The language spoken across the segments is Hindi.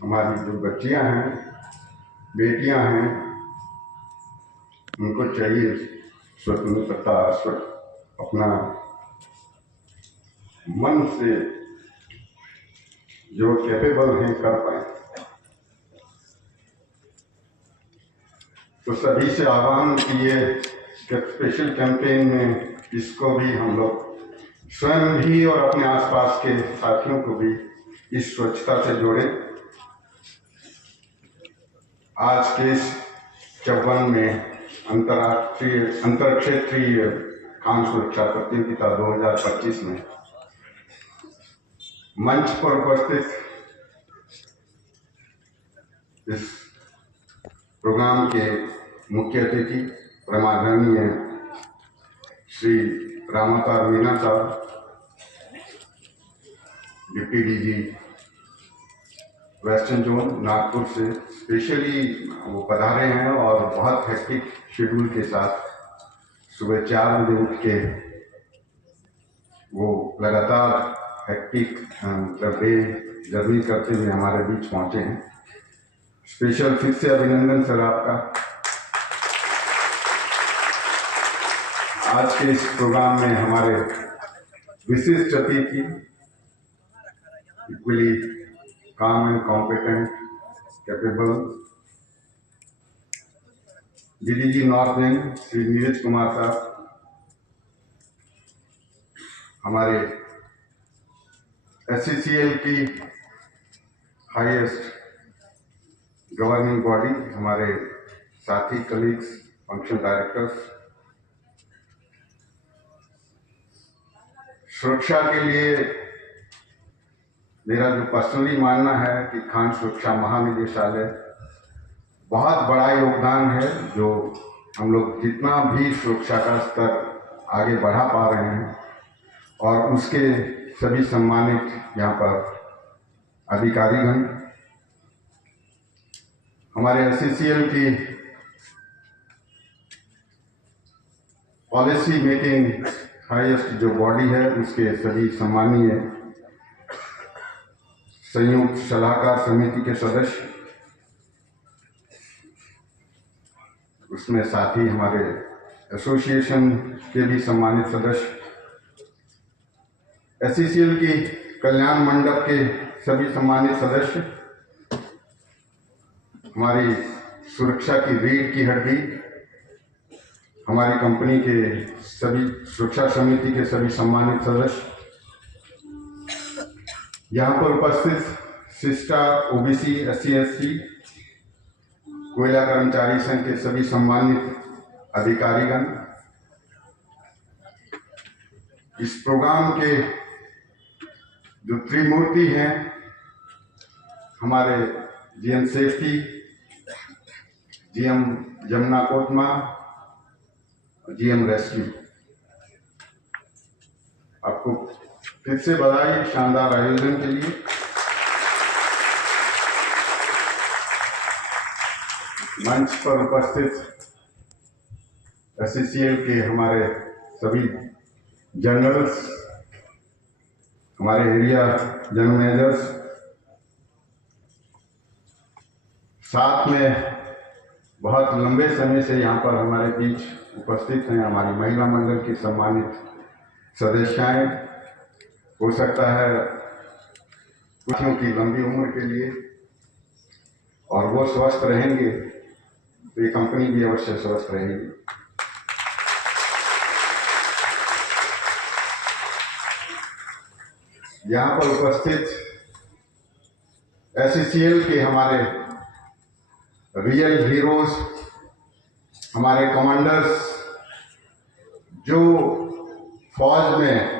हमारी जो बच्चियां हैं, बेटियां हैं, उनको चाहिए स्वतंत्रता, अपना मन से जो कैपेबल हैं कर पाए। तो सभी से आह्वान किए कि स्पेशल कैंपेन में इसको भी हम लोग स्वयं भी और अपने आसपास के साथियों को भी इस स्वच्छता से जोड़ें। आज के इस 54 में अंतर क्षेत्रीय खान सुरक्षा प्रतियोगिता 2025 में मंच पर उपस्थित इस प्रोग्राम के मुख्य अतिथि परमादरणीय श्री रामावतार मीना साहब, deputy DG western zone Nagpur से स्पेशली वो पधारे हैं और बहुत हेक्टिक शेड्यूल के साथ सुबह 4 बजे उठ के वो लगातार हेक्टिक डे जर्नी करते हुए हमारे बीच पहुंचे हैं। स्पेशल फिर से अभिनंदन सर आपका। आज के इस प्रोग्राम में हमारे विशिष्ट अतिथि इक्वली काम and competent capable DDG north and Shri Neeraj Kumar साहब, हमारे SCCL की हाईएस्ट गवर्निंग बॉडी, हमारे साथी कलीग्स, फंक्शन डायरेक्टर्स, सुरक्षा के लिए मेरा जो पर्सनली मानना है कि खान सुरक्षा महानिदेशालय बहुत बड़ा योगदान है। जो हम लोग जितना भी सुरक्षा का स्तर आगे बढ़ा पा रहे हैं और उसके सभी सम्मानित यहाँ पर अधिकारीगण, हमारे SCCL की पॉलिसी मेकिंग हाईएस्ट जो बॉडी है उसके सभी सम्मानीय संयुक्त सलाहकार समिति के सदस्य, उसमें साथ ही हमारे एसोसिएशन के भी सम्मानित सदस्य, SCCL की कल्याण मंडप के सभी सम्मानित सदस्य, हमारी सुरक्षा की रीढ़ की हड्डी, हमारी कंपनी के सभी सुरक्षा समिति के सभी सम्मानित सदस्य, यहाँ पर उपस्थित सिस्टा, OBC, SC/ST, कोयला कर्मचारी संघ के सभी सम्मानित अधिकारीगण, इस प्रोग्राम के जो त्रिमूर्ति हैं, हमारे GM safety, GM Jamuna Kotma, GM rescue, आपको फिर से बधाई शानदार आयोजन के लिए। मंच पर उपस्थित SCCL के हमारे सभी जनरल्स, हमारे एरिया जनरल मैनेजर्स, साथ में बहुत लंबे समय से यहाँ पर हमारे बीच उपस्थित हैं हमारी महिला मंडल की सम्मानित सदस्याएं। हो सकता है कुछों की लंबी उम्र के लिए, और वो स्वस्थ रहेंगे तो ये कंपनी भी अवश्य स्वस्थ रहेगी। यहाँ पर उपस्थित SCCL के हमारे रियल हीरोज, हमारे कमांडर्स, जो फौज में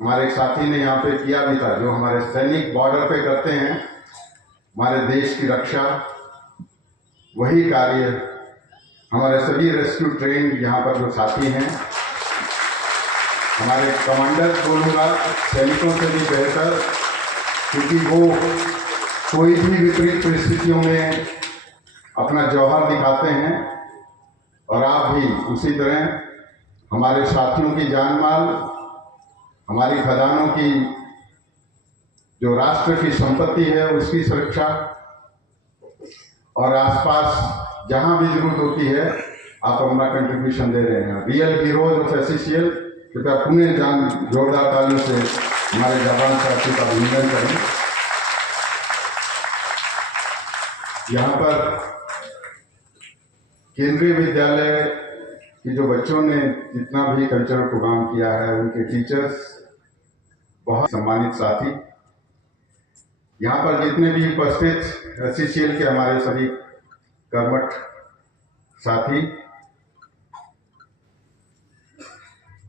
हमारे एक साथी ने यहाँ पे किया भी था, जो हमारे सैनिक बॉर्डर पे करते हैं हमारे देश की रक्षा, वही कार्य हमारे सभी रेस्क्यू ट्रेन यहाँ पर जो साथी हैं, हमारे कमांडर्स बोलूँगा, सैनिकों से भी बेहतर, क्योंकि वो कोई भी विपरीत परिस्थितियों में अपना जौहर दिखाते हैं, और आप भी उसी तरह हमारे साथियों की जान माल, हमारी खदानों की जो राष्ट्र की संपत्ति है उसकी सुरक्षा, और आसपास जहां भी जरूरत होती है आप अपना कंट्रीब्यूशन दे रहे हैं। रियल हीरोज ऑफ एससीसीएल, कृपया पुणे जान जोरदार तालियों से हमारे जवान साथी का अभिनंदन करें। यहाँ पर केंद्रीय विद्यालय कि जो बच्चों ने जितना भी कल्चरल प्रोग्राम किया है, उनके टीचर्स, बहुत सम्मानित साथी, यहाँ पर जितने भी उपस्थित एससीसीएल के हमारे सभी कर्मठ साथी,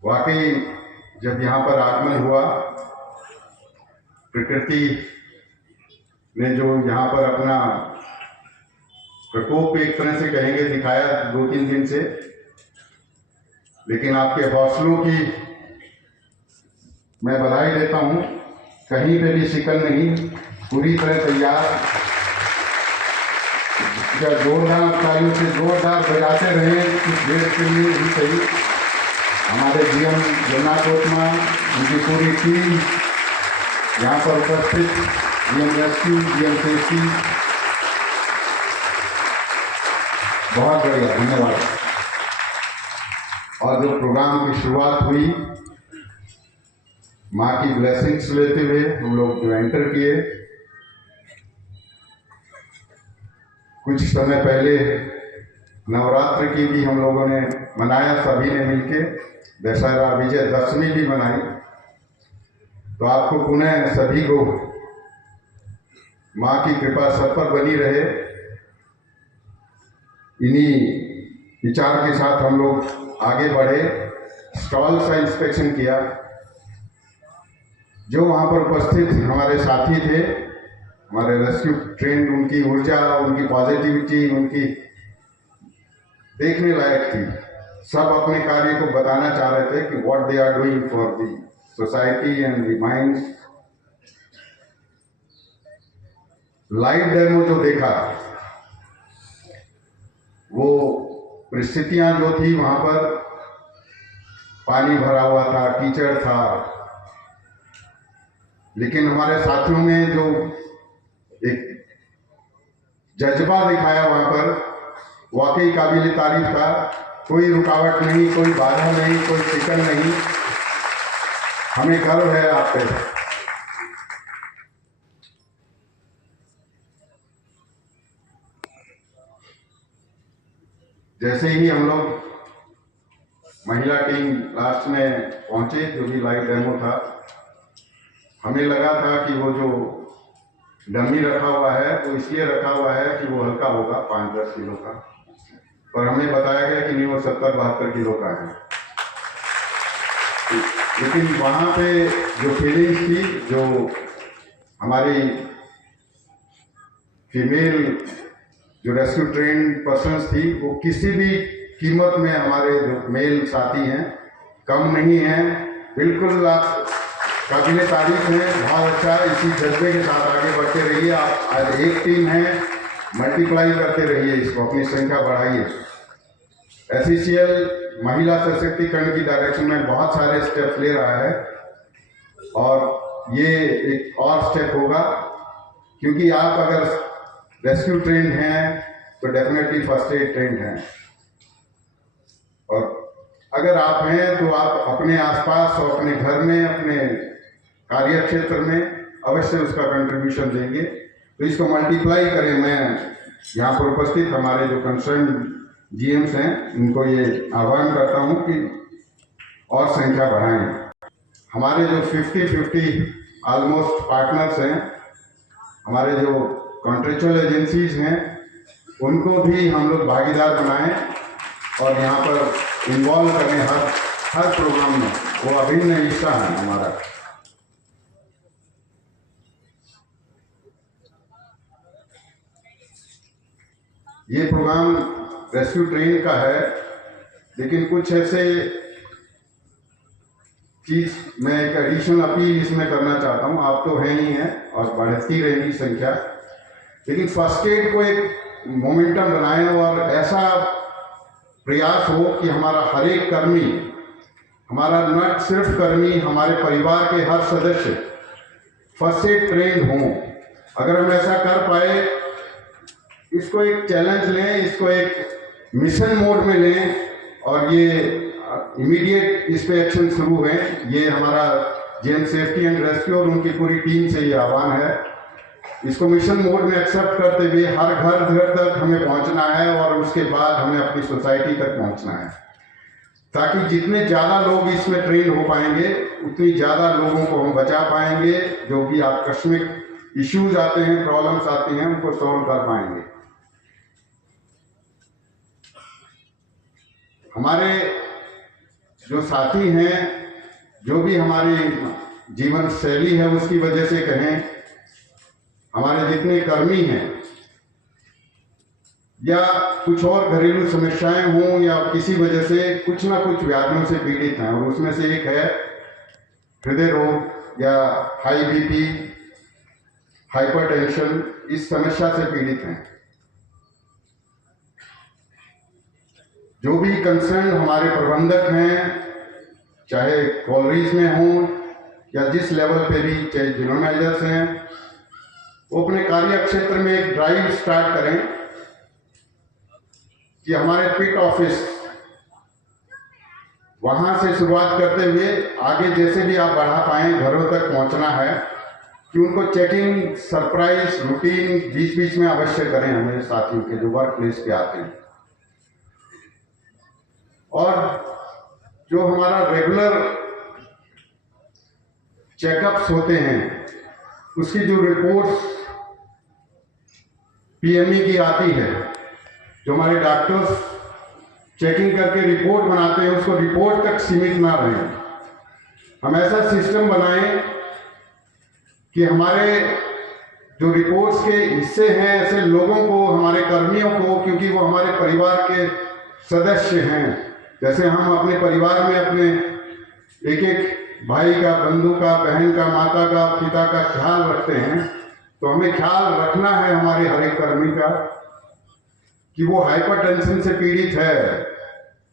वाकई जब यहाँ पर आगमन हुआ, प्रकृति ने जो यहाँ पर अपना प्रकोप एक तरह से कहेंगे दिखाया 2-3 दिन से, लेकिन आपके हौसलों की मैं बधाई देता हूँ। कहीं पे भी शिकन नहीं, पूरी तरह तैयार। जोरदार तालियों से जोरदार बजाते रहे कुछ देर के लिए भी सही। हमारे जीएम जगन्नाथ ओतमा, उनकी पूरी टीम यहाँ पर उपस्थित, जीएम रेस्क्यू, जीएम सेफ्टी, बहुत बढ़िया, धन्यवाद। और जो प्रोग्राम की शुरुआत हुई, माँ की ब्लेसिंग्स लेते हुए हम लोग जो एंटर किए, कुछ समय पहले नवरात्र की भी हम लोगों ने मनाया, सभी ने मिलके दशहरा विजयदशमी भी मनाई। तो आपको पुनः सभी को माँ की कृपा सब पर बनी रहे। इन्हीं विचार के साथ हम लोग आगे बढ़े, स्टॉल्स का इंस्पेक्शन किया। जो वहाँ पर उपस्थित हमारे साथी थे, हमारे रेस्क्यू ट्रेन, उनकी ऊर्जा, उनकी पॉजिटिविटी, उनकी देखने लायक थी। सब अपने कार्य को बताना चाह रहे थे कि what they are doing for the society and the minds. Live demo जो देखा, वो परिस्थितियां जो थी वहां पर, पानी भरा हुआ था, कीचड़ था, लेकिन हमारे साथियों ने जो एक जज्बा दिखाया वहां पर, वाकई काबिल तारीफ था। कोई रुकावट नहीं, कोई बाधा नहीं, कोई शिकन नहीं। हमें गर्व है आप पे। जैसे ही हम लोग महिला टीम लास्ट में पहुंचे, जो भी लाइव डेमो था, हमें लगा था कि वो जो डमी रखा हुआ है वो इसलिए रखा हुआ है कि वो हल्का होगा, 5-10 किलो का, पर हमें बताया गया कि नहीं, वो 70-72 किलो का है। लेकिन वहाँ पे जो फीलिंग्स थी, जो हमारी फीमेल जो रेस्क्यू ट्रेन पर्सन्स थी, वो किसी भी कीमत में हमारे जो मेल साथी हैं कम नहीं हैं, बिल्कुल आप काबिल तारीफ है। बहुत अच्छा, इसी जज्बे के साथ आगे बढ़ते रहिए। आप आज एक टीम है, मल्टीप्लाई करते रहिए, इसको अपनी संख्या बढ़ाइए। एससीसीएल महिला सशक्तिकरण की डायरेक्शन में बहुत सारे स्टेप ले रहा है, और ये एक और स्टेप होगा, क्योंकि आप अगर रेस्क्यू ट्रेंड हैं तो डेफिनेटली फर्स्ट एड ट्रेंड हैं, और अगर आप हैं तो आप अपने आसपास और अपने घर में, अपने कार्य क्षेत्र में अवश्य उसका कंट्रीब्यूशन देंगे। तो इसको मल्टीप्लाई करें। मैं यहाँ पर उपस्थित हमारे जो कंसर्न जीएम्स हैं, उनको ये आह्वान करता हूँ कि और संख्या बढ़ाएं। हमारे जो 50-50 ऑलमोस्ट पार्टनर्स हैं, हमारे जो कॉन्ट्रेक्चुअल एजेंसीज हैं, उनको भी हम लोग भागीदार बनाएं और यहाँ पर इन्वॉल्व करें हर प्रोग्राम में। वो अभिन्न हिस्सा है हमारा। ये प्रोग्राम रेस्क्यू ट्रेन का है, लेकिन कुछ ऐसे चीज मैं एक एडिशनल अपील इसमें करना चाहता हूँ। आप तो है ही हैं और बढ़ती रहेगी संख्या, लेकिन फर्स्ट एड को एक मोमेंटम बनाएं और ऐसा प्रयास हो कि हमारा हर एक कर्मी, हमारा न सिर्फ कर्मी, हमारे परिवार के हर सदस्य फर्स्ट एड ट्रेंड हों। अगर हम ऐसा कर पाए, इसको एक चैलेंज लें, इसको एक मिशन मोड में लें और ये इमीडिएट इस पे एक्शन शुरू है। ये हमारा जीएम सेफ्टी एंड रेस्क्यू और उनकी पूरी टीम से ये आह्वान है। इसको मिशन मोड में एक्सेप्ट करते हुए हर घर तक हमें पहुंचना है और उसके बाद हमें अपनी सोसाइटी तक पहुंचना है, ताकि जितने ज़्यादा लोग इसमें ट्रेन हो पाएंगे उतनी ज़्यादा लोगों को हम बचा पाएंगे। जो भी आकस्मिक इश्यूज आते हैं, प्रॉब्लम्स आती हैं, उनको सॉल्व कर पाएंगे। हमारे जो साथी हैं, जो भी हमारी जीवन शैली है उसकी वजह से कहें, हमारे जितने कर्मी हैं या कुछ और घरेलू समस्याएं हों या किसी वजह से कुछ ना कुछ व्याधियों से पीड़ित हैं, और उसमें से एक है हृदय रोग या हाई बीपी, हाइपरटेंशन, इस समस्या से पीड़ित हैं। जो भी कंसर्न हमारे प्रबंधक हैं, चाहे कॉलोनीज में हों या जिस लेवल पे भी, चाहे जनरल मैनेजर्स हैं, वो अपने कार्य क्षेत्र में एक ड्राइव स्टार्ट करें कि हमारे पिट ऑफिस, वहां से शुरुआत करते हुए आगे जैसे भी आप बढ़ा पाएं, घरों तक पहुंचना है कि उनको चेकिंग, सरप्राइज, रूटीन बीच बीच में अवश्य करें हमें साथियों के जो वर्क प्लेस पे आते हैं। और जो हमारा रेगुलर चेकअप्स होते हैं, उसकी जो रिपोर्ट्स पीएमई की आती है, जो हमारे डॉक्टर्स चेकिंग करके रिपोर्ट बनाते हैं, उसको रिपोर्ट तक सीमित ना रहें। हम ऐसा सिस्टम बनाएं कि हमारे जो रिपोर्ट्स के हिस्से हैं, ऐसे लोगों को, हमारे कर्मियों को, क्योंकि वो हमारे परिवार के सदस्य हैं, जैसे हम अपने परिवार में अपने एक एक भाई का, बंधु का, बहन का, माता का, पिता का ख्याल रखते हैं, तो हमें ख्याल रखना है हमारे हर एक कर्मी का कि वो हाइपरटेंशन से पीड़ित है,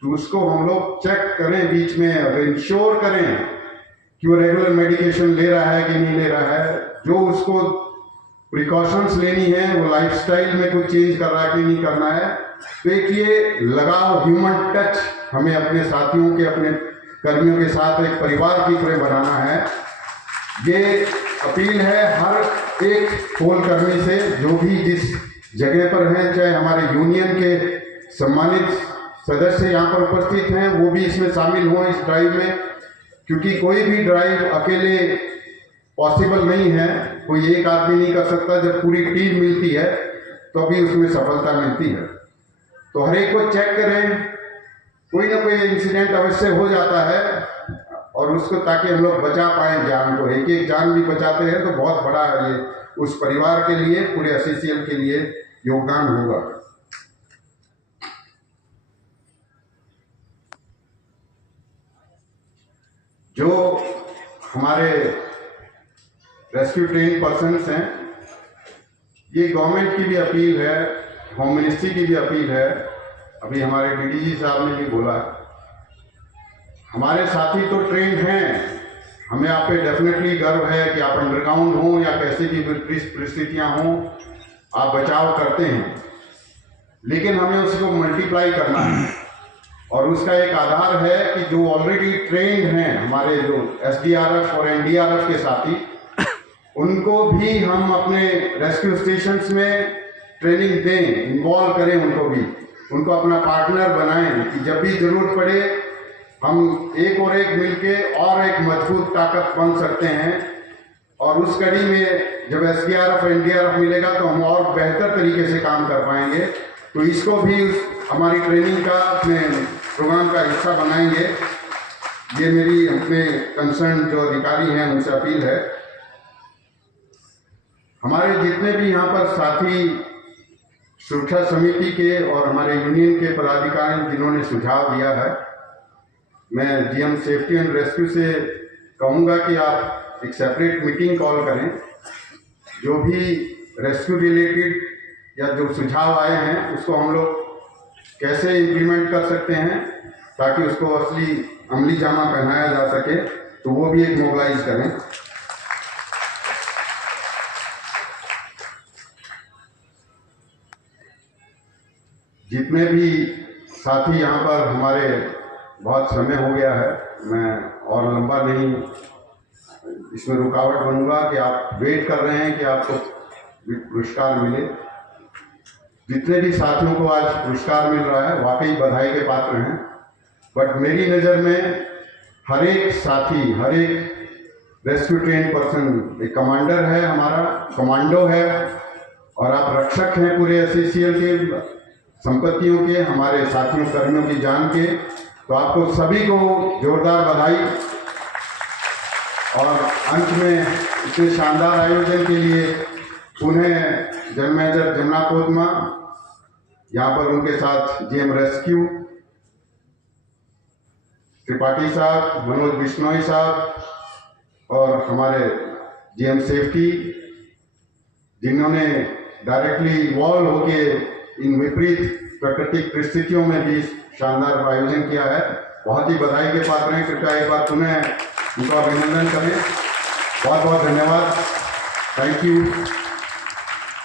तो उसको हम लोग चेक करें बीच में और इंश्योर करें कि वो रेगुलर मेडिकेशन ले रहा है कि नहीं ले रहा है, जो उसको प्रिकॉशंस लेनी है, वो लाइफस्टाइल में कुछ चेंज कर रहा है कि नहीं करना है। तो एक ये लगाव, ह्यूमन टच हमें अपने साथियों के, अपने कर्मियों के साथ एक परिवार की तरह बनाना है। ये अपील है हर एक पोल कर्मी से, जो भी जिस जगह पर हैं, चाहे हमारे यूनियन के सम्मानित सदस्य यहाँ पर उपस्थित हैं, वो भी इसमें शामिल हों इस ड्राइव में, क्योंकि कोई भी ड्राइव अकेले पॉसिबल नहीं है, कोई एक आदमी नहीं कर सकता। जब पूरी टीम मिलती है तो अभी उसमें सफलता मिलती है। तो हर एक को चेक करें, कोई ना कोई इंसिडेंट अवश्य हो जाता है, और उसको ताकि हम लोग बचा पाएँ जान को। एक एक जान भी बचाते हैं तो बहुत बड़ा ये उस परिवार के लिए, पूरे एससीसीएल के लिए योगदान होगा। जो हमारे रेस्क्यू ट्रेन पर्सन्स हैं, ये गवर्नमेंट की भी अपील है, होम मिनिस्ट्री की भी अपील है। अभी हमारे डीडीजी साहब ने भी बोला, हमारे साथी तो ट्रेन हैं, हमें आप पे डेफिनेटली गर्व है कि आप अंडरग्राउंड हों या कैसी भी परिस्थितियां हों, आप बचाव करते हैं, लेकिन हमें उसको मल्टीप्लाई करना है। और उसका एक आधार है कि जो ऑलरेडी ट्रेंड हैं, हमारे जो एसडीआरएफ और एनडीआरएफ के साथी, उनको भी हम अपने रेस्क्यू स्टेशंस में ट्रेनिंग दें, इन्वॉल्व करें, उनको भी, उनको अपना पार्टनर बनाएं कि जब भी जरूरत पड़े हम एक और एक मिलके और एक मजबूत ताकत बन सकते हैं। और उस कड़ी में जब एसडीआरएफ एनडीआरएफ मिलेगा तो हम और बेहतर तरीके से काम कर पाएंगे। तो इसको भी हमारी ट्रेनिंग का, अपने प्रोग्राम का हिस्सा बनाएंगे। ये मेरी अपने कंसर्न जो अधिकारी हैं उनसे अपील है। हमारे जितने भी यहाँ पर साथी सुरक्षा समिति के और हमारे यूनियन के पदाधिकारी जिन्होंने सुझाव दिया है, मैं जीएम सेफ्टी एंड रेस्क्यू से कहूँगा कि आप एक सेपरेट मीटिंग कॉल करें। जो भी रेस्क्यू रिलेटेड या जो सुझाव आए हैं उसको हम लोग कैसे इम्प्लीमेंट कर सकते हैं ताकि उसको अमली जामा पहनाया जा सके, तो वो भी एक मोबिलाइज करें। जितने भी साथी यहाँ पर हमारे, बहुत समय हो गया है, मैं और लंबा नहीं इसमें रुकावट बनूंगा कि आप वेट कर रहे हैं कि आपको पुरस्कार मिले। जितने भी साथियों को आज पुरस्कार मिल रहा है वाकई बधाई के पात्र हैं, बट मेरी नज़र में हर एक साथी, हर एक रेस्क्यू ट्रेन पर्सन एक कमांडर है, हमारा कमांडो है, और आप रक्षक हैं पूरे एससीसीएल के संपत्तियों के, हमारे साथियों कर्मियों की जान के। तो आपको सभी को जोरदार बधाई। और अंत में इतने शानदार आयोजन के लिए पुनः जनरल मेजर जमुना कोतमा, यहाँ पर उनके साथ जीएम रेस्क्यू त्रिपाठी साहब, मनोज बिश्नोई साहब, और हमारे जीएम सेफ्टी, जिन्होंने डायरेक्टली इन्वॉल्व होके इन विपरीत प्राकृतिक परिस्थितियों में भी शानदार आयोजन किया है, बहुत ही बधाई के पात्र हैं। कृपया एक बार पुनः उनका अभिनंदन करें। बहुत बहुत धन्यवाद। Thank you.